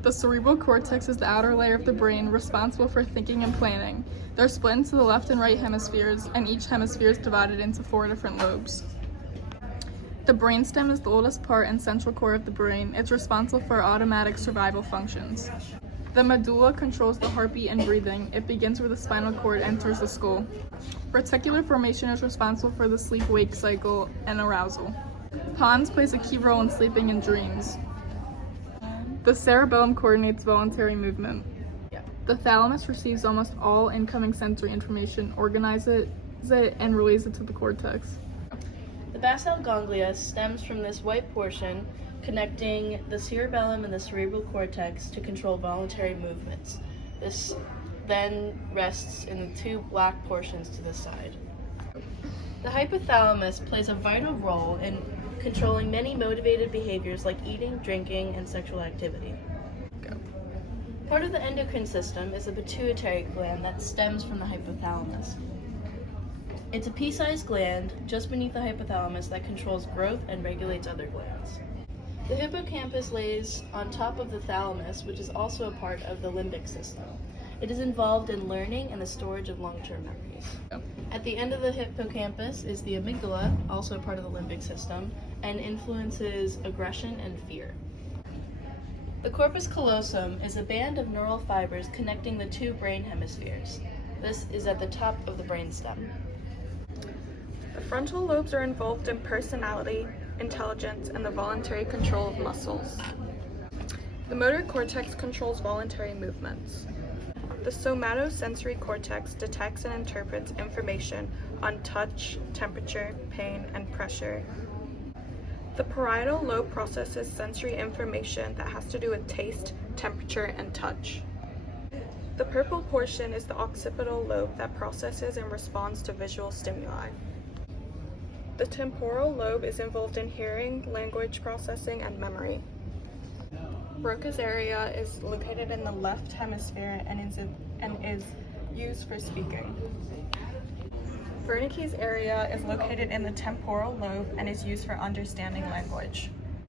The cerebral cortex is the outer layer of the brain responsible for thinking and planning. They're split into the left and right hemispheres, and each hemisphere is divided into 4 different lobes. The brainstem is the oldest part and central core of the brain. It's responsible for automatic survival functions. The medulla controls the heartbeat and breathing. It begins where the spinal cord enters the skull. Reticular formation is responsible for the sleep-wake cycle and arousal. Pons plays a key role in sleeping and dreams. The cerebellum coordinates voluntary movement. The thalamus receives almost all incoming sensory information, organizes it, and relays it to the cortex. The basal ganglia stems from this white portion connecting the cerebellum and the cerebral cortex to control voluntary movements. This then rests in the 2 black portions to the side. The hypothalamus plays a vital role in controlling many motivated behaviors like eating, drinking, and sexual activity. Part of the endocrine system is the pituitary gland that stems from the hypothalamus. It's a pea-sized gland just beneath the hypothalamus that controls growth and regulates other glands. The hippocampus lays on top of the thalamus, which is also a part of the limbic system. It is involved in learning and the storage of long-term memories. At the end of the hippocampus is the amygdala, also a part of the limbic system, and influences aggression and fear. The corpus callosum is a band of neural fibers connecting the 2 brain hemispheres. This is at the top of the brainstem. The frontal lobes are involved in personality, intelligence, and the voluntary control of muscles. The motor cortex controls voluntary movements. The somatosensory cortex detects and interprets information on touch, temperature, pain, and pressure. The parietal lobe processes sensory information that has to do with taste, temperature, and touch. The purple portion is the occipital lobe that processes and responds to visual stimuli. The temporal lobe is involved in hearing, language processing, and memory. Broca's area is located in the left hemisphere and is used for speaking. Wernicke's area is located in the temporal lobe and is used for understanding language.